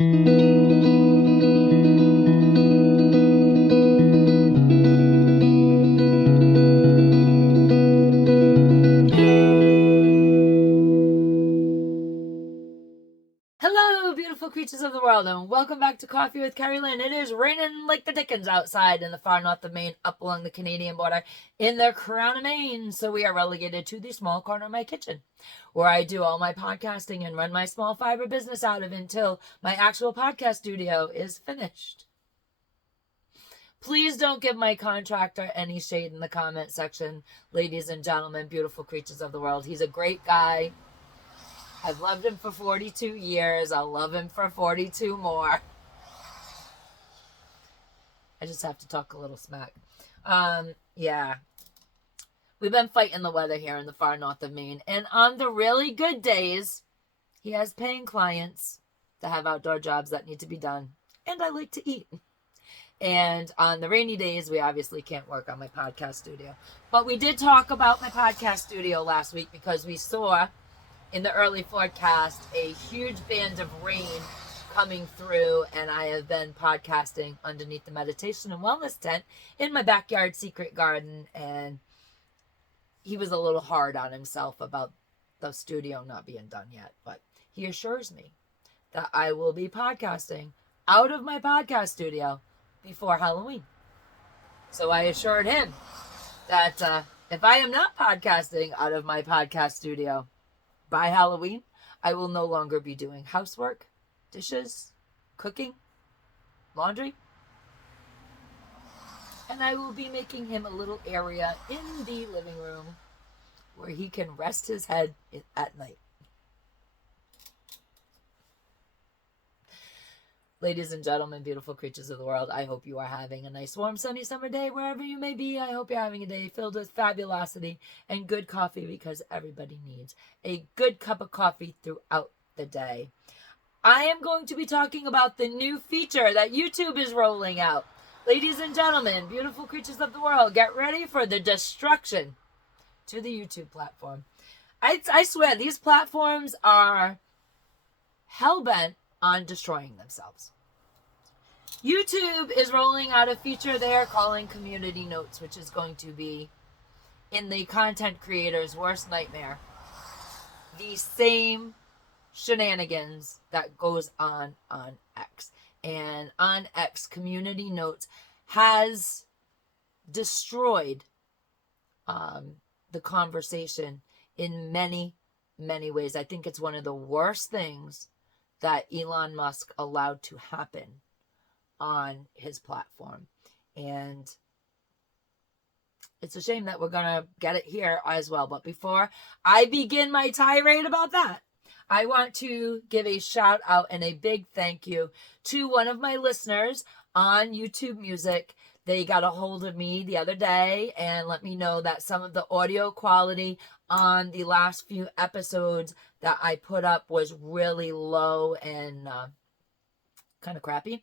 Hello, beautiful creatures of the world, and welcome back to Coffee with Kerri-Lynn. It is raining like the dickens outside in the far north of Maine, up along the Canadian border, in the Crown of Maine. So we are relegated to the small corner of my kitchen, where I do all my podcasting and run my small fiber business out of until my actual podcast studio is finished. Please don't give my contractor any shade in the comment section, ladies and gentlemen, beautiful creatures of the world. He's a great guy. I've loved him for 42 years. I'll love him for 42 more. I just have to talk a little smack. Yeah. We've been fighting the weather here in the far north of Maine. And on the really good days, he has paying clients that have outdoor jobs that need to be done. And I like to eat. And on the rainy days, we obviously can't work on my podcast studio. But we did talk about my podcast studio last week because we saw in the early forecast a huge band of rain coming through, and I have been podcasting underneath the meditation and wellness tent in my backyard secret garden, and he was a little hard on himself about the studio not being done yet, but he assures me that I will be podcasting out of my podcast studio before Halloween. So I assured him that if I am not podcasting out of my podcast studio by Halloween, I will no longer be doing housework, dishes, cooking, laundry. And I will be making him a little area in the living room where he can rest his head at night. Ladies and gentlemen, beautiful creatures of the world, I hope you are having a nice, warm, sunny summer day wherever you may be. I hope you're having a day filled with fabulosity and good coffee, because everybody needs a good cup of coffee throughout the day. I am going to be talking about the new feature that YouTube is rolling out. Ladies and gentlemen, beautiful creatures of the world, get ready for the destruction to the YouTube platform. I swear, these platforms are hell-bent on destroying themselves. YouTube is rolling out a feature they are calling community notes, which is going to be, in the content creator's worst nightmare, the same shenanigans that goes on X. And on X, community notes has destroyed the conversation in many, many ways. I think it's one of the worst things that Elon Musk allowed to happen on his platform. And it's a shame that we're going to get it here as well. But before I begin my tirade about that, I want to give a shout out and a big thank you to one of my listeners on YouTube Music. They got a hold of me the other day and let me know that some of the audio quality on the last few episodes that I put up was really low and kind of crappy.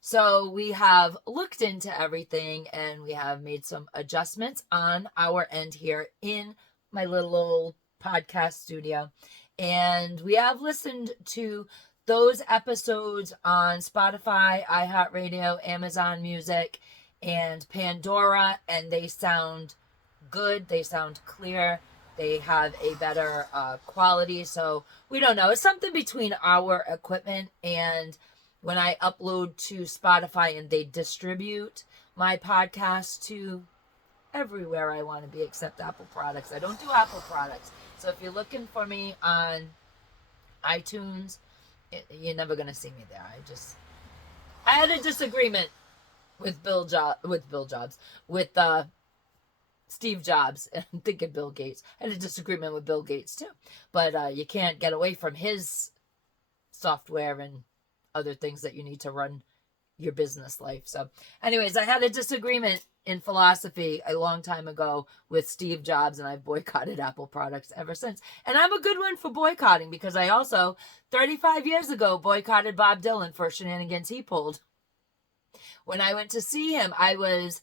So we have looked into everything and we have made some adjustments on our end here in my little old podcast studio. And we have listened to those episodes on Spotify, iHeartRadio, Amazon Music, and Pandora, and they sound good. They sound clear. They have a better quality. So we don't know. It's something between our equipment and when I upload to Spotify and they distribute my podcast to everywhere I want to be except Apple products. I don't do Apple products. So if you're looking for me on iTunes, you're never going to see me there. I had a disagreement with Steve Jobs, and I'm thinking Bill Gates. I had a disagreement with Bill Gates too. But you can't get away from his software and other things that you need to run your business life. So anyways, I had a disagreement in philosophy a long time ago with Steve Jobs, and I've boycotted Apple products ever since. And I'm a good one for boycotting because I also, 35 years ago, boycotted Bob Dylan for shenanigans he pulled. When I went to see him, I was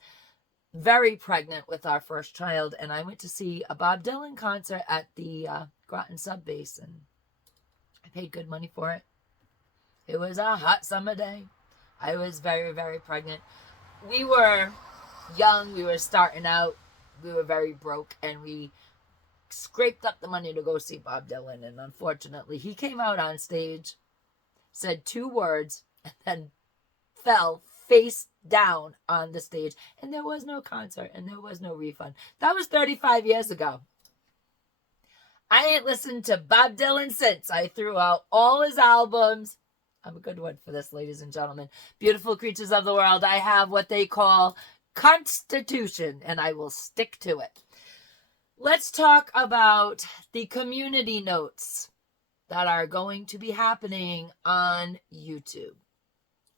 very pregnant with our first child, and I went to see a Bob Dylan concert at the Groton Sub Base, and I paid good money for it. It was a hot summer day. I was very, very pregnant. We were young. We were starting out. We were very broke, and we scraped up the money to go see Bob Dylan. And unfortunately, he came out on stage, said 2 words, and then fell face down on the stage. And there was no concert, and there was no refund. That was 35 years ago. I ain't listened to Bob Dylan since. I threw out all his albums. I'm a good one for this, ladies and gentlemen. Beautiful creatures of the world. I have what they call Constitution, and I will stick to it. Let's talk about the community notes that are going to be happening on YouTube.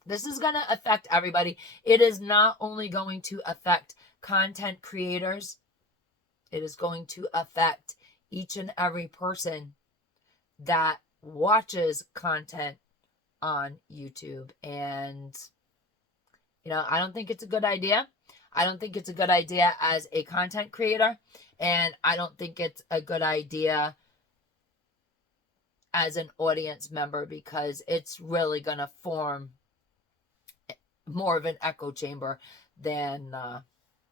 This is going to affect everybody. It is not only going to affect content creators. It is going to affect each and every person that watches content on YouTube. And, I don't think it's a good idea. I don't think it's a good idea as a content creator. And I don't think it's a good idea as an audience member, because it's really going to form more of an echo chamber than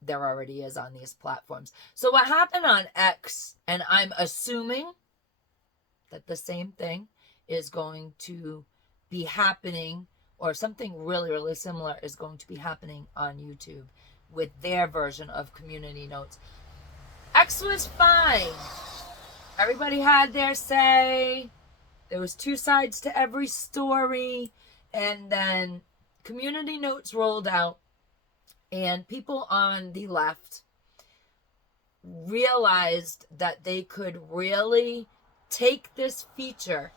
there already is on these platforms. So what happened on X, and I'm assuming that the same thing is going to be happening, or something really, really similar is going to be happening on YouTube with their version of community notes. X was fine. Everybody had their say. There was 2 sides to every story. And then community notes rolled out, and people on the left realized that they could really take this feature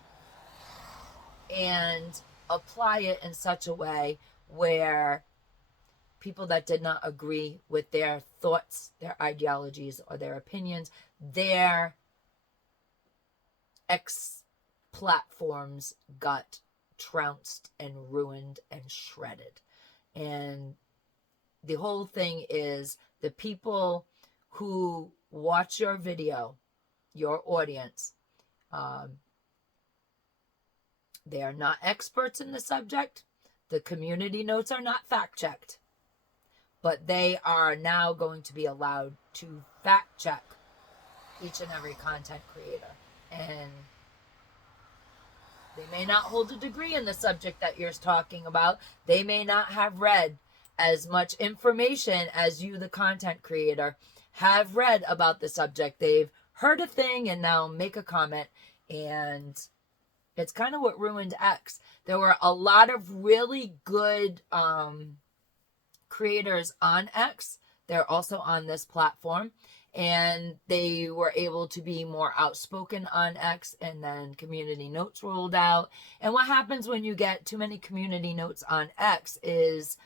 and apply it in such a way where people that did not agree with their thoughts, their ideologies, or their opinions, their X platforms got trounced and ruined and shredded. And the whole thing is, the people who watch your video, your audience, they are not experts in the subject. The community notes are not fact-checked. But they are now going to be allowed to fact-check each and every content creator. And they may not hold a degree in the subject that you're talking about. They may not have read as much information as you, the content creator, have read about the subject. They've heard a thing and now make a comment. And it's kind of what ruined X. There were a lot of really good creators on X. They're also on this platform. And they were able to be more outspoken on X, and then community notes rolled out. And what happens when you get too many community notes on X is,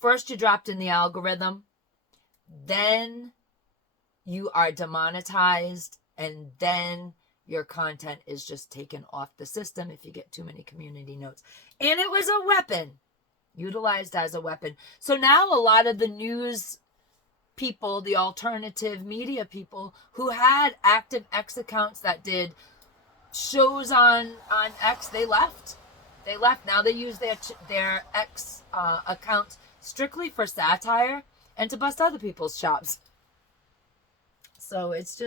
first you're dropped in the algorithm, then you are demonetized, and then your content is just taken off the system if you get too many community notes. And it was a weapon, utilized as a weapon. So now a lot of the news people, the alternative media people who had active X accounts that did shows on X, they left. Now they use their X accounts strictly for satire and to bust other people's chops. So it's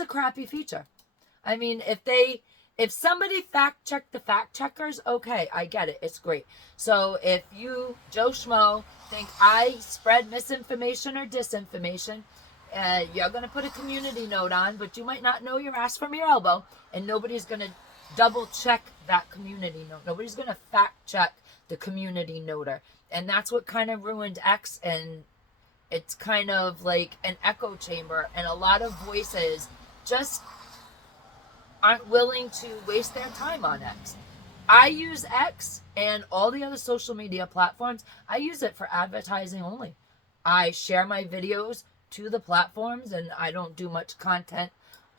a crappy feature. I mean, if somebody fact-checked the fact-checkers, okay, I get it. It's great. So if you, Joe Schmo, think I spread misinformation or disinformation, you're going to put a community note on, but you might not know your ass from your elbow, and nobody's going to double-check that community note. Nobody's going to fact-check the community noter. And that's what kind of ruined X, and it's kind of like an echo chamber, and a lot of voices just aren't willing to waste their time on X. I use X and all the other social media platforms. I use it for advertising only. I share my videos to the platforms, and I don't do much content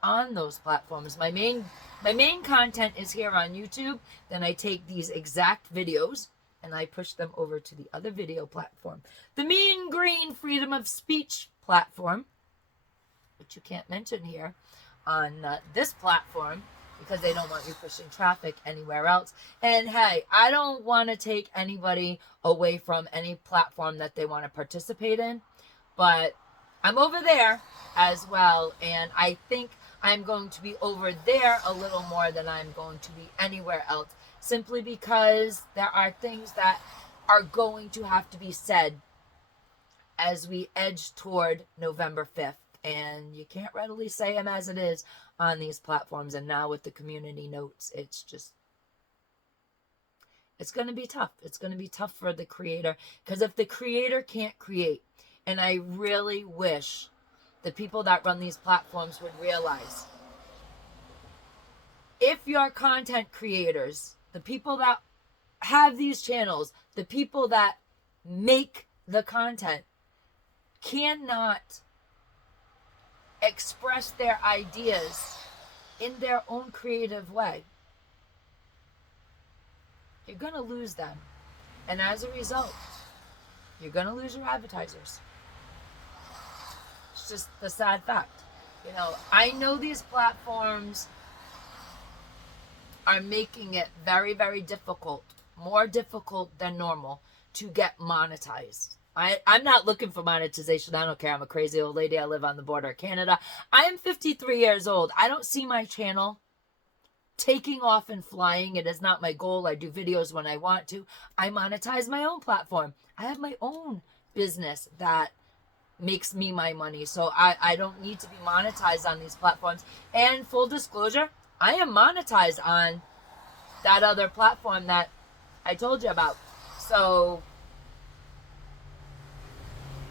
on those platforms. My main content is here on YouTube. Then I take these exact videos and I push them over to the other video platform, the Mean Green Freedom of Speech platform, which you can't mention here on this platform. because they don't want you pushing traffic anywhere else. And hey, I don't want to take anybody away from any platform that they want to participate in, but I'm over there as well, and I think I'm going to be over there a little more than I'm going to be anywhere else, simply because there are things that are going to have to be said as we edge toward November 5th. And you can't readily say them as it is on these platforms. And now with the community notes, it's going to be tough. It's going to be tough for the creator, because if the creator can't create, and I really wish the people that run these platforms would realize, if your content creators, the people that have these channels, the people that make the content, cannot express their ideas in their own creative way, you're going to lose them. And as a result, you're going to lose your advertisers. It's just the sad fact. You know, I know these platforms are making it very, very difficult, more difficult than normal, to get monetized. I'm not looking for monetization. I don't care. I'm a crazy old lady. I live on the border of Canada. I am 53 years old. I don't see my channel taking off and flying. It is not my goal. I do videos when I want to. I monetize my own platform. I have my own business that makes me my money. So I don't need to be monetized on these platforms. And full disclosure, I am monetized on that other platform that I told you about. So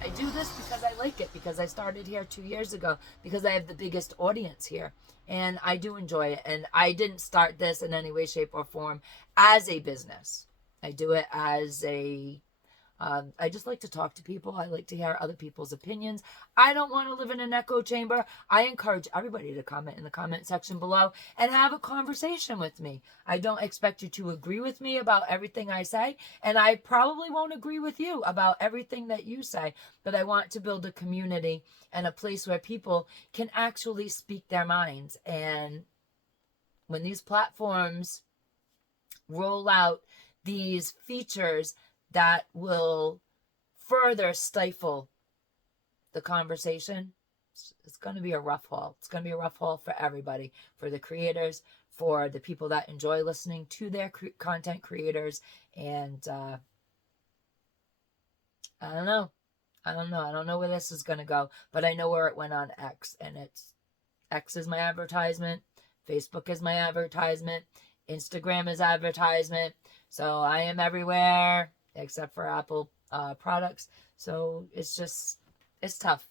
I do this because I like it, because I started here 2 years ago, because I have the biggest audience here, and I do enjoy it. And I didn't start this in any way, shape, or form as a business. I do it as I just like to talk to people. I like to hear other people's opinions. I don't want to live in an echo chamber. I encourage everybody to comment in the comment section below and have a conversation with me. I don't expect you to agree with me about everything I say, and I probably won't agree with you about everything that you say, but I want to build a community and a place where people can actually speak their minds. And when these platforms roll out these features that will further stifle the conversation, it's going to be a rough haul. It's going to be a rough haul for everybody, for the creators, for the people that enjoy listening to their content creators. And I don't know. I don't know where this is going to go, but I know where it went on X, and X is my advertisement. Facebook is my advertisement. Instagram is advertisement. So I am everywhere except for Apple products. So it's tough.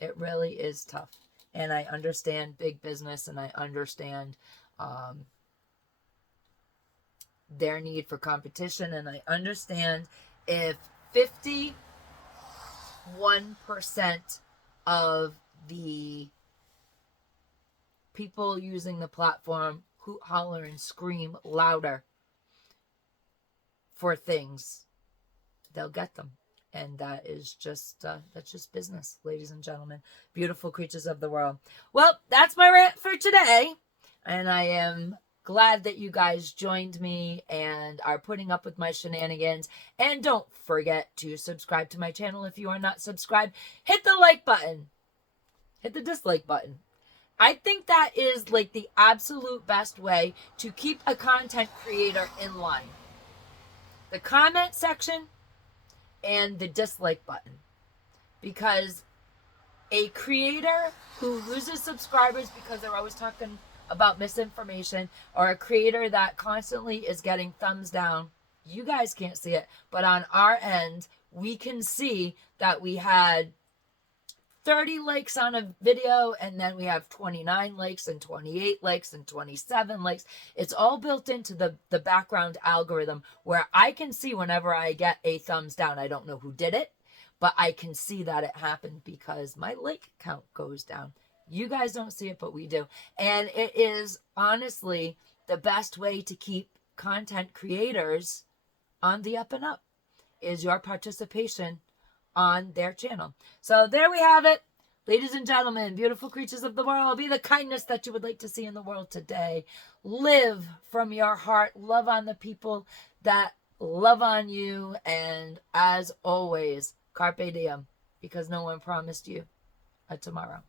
It really is tough. And I understand big business, and I understand their need for competition. And I understand if 51% of the people using the platform hoot, holler, and scream louder for things, they'll get them. And that is just that's just business, ladies and gentlemen, beautiful creatures of the world. Well, that's my rant for today, and I am glad that you guys joined me and are putting up with my shenanigans. And don't forget to subscribe to my channel if you are not subscribed. Hit the like button, hit the dislike button. I think that is like the absolute best way to keep a content creator in line. The comment section and the dislike button. Because a creator who loses subscribers because they're always talking about misinformation, or a creator that constantly is getting thumbs down, you guys can't see it, but on our end, we can see that we had 30 likes on a video, and then we have 29 likes and 28 likes and 27 likes. It's all built into the background algorithm, where I can see whenever I get a thumbs down. I don't know who did it, but I can see that it happened because my like count goes down. You guys don't see it, but we do. And it is honestly the best way to keep content creators on the up and up, is your participation on their channel. So there we have it. Ladies and gentlemen, beautiful creatures of the world, be the kindness that you would like to see in the world today. Live from your heart. Love on the people that love on you. And as always, Carpe Diem, because no one promised you a tomorrow.